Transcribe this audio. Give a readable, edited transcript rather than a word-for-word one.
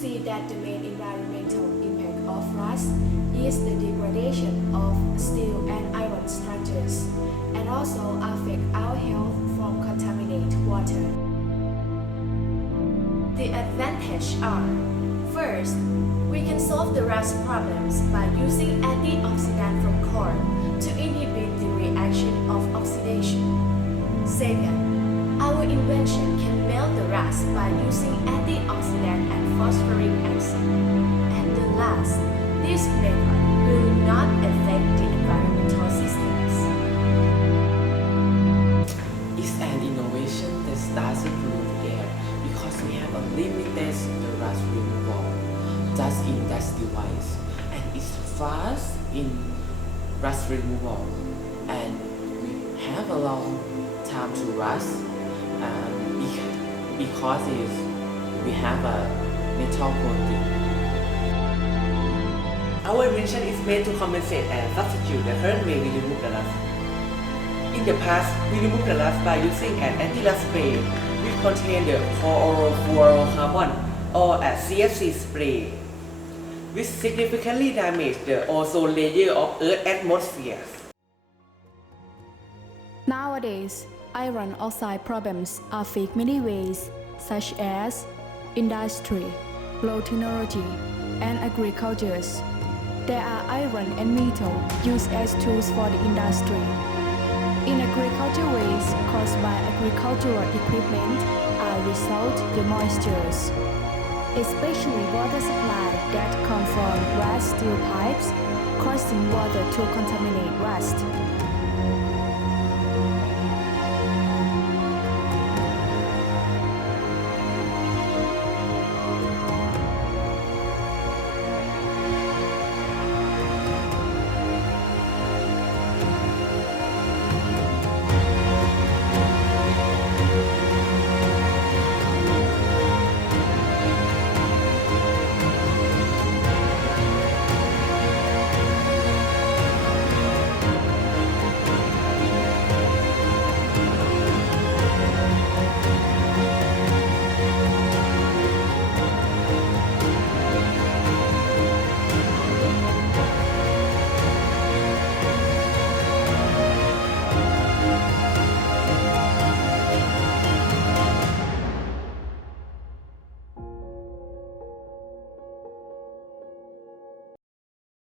see that the main environmental impact of rust is the degradation of steel and iron structures and also affect our health from contaminated water. The advantages are: first, we can solve the rust problems by using antioxidant from corn to inhibit the reaction of oxidation. Second, our invention can melt the rust by using antioxidant and phosphoric acid. And the last, this method will not affect the environmental systems. It's an innovation that starts to improve the air because we have a limited rust removal just in that device, and it's fast in rust removal, and we have a long time to rust because we have a metal coating. Our invention is made to compensate and substitute the current way we remove the rust. In the past, we removed the rust by using an anti-rust spray which contains the chlorofluorocarbon or a CFC spray, which significantly damaged the ozone layer of Earth's atmosphere. Nowadays, iron oxide problems affect many ways, such as industry, low technology, and agriculture. There are iron and metal used as tools for the industry. In agriculture waste caused by agricultural equipment are result the moistures, especially water supply that come from rust steel pipes, causing water to contaminate rust.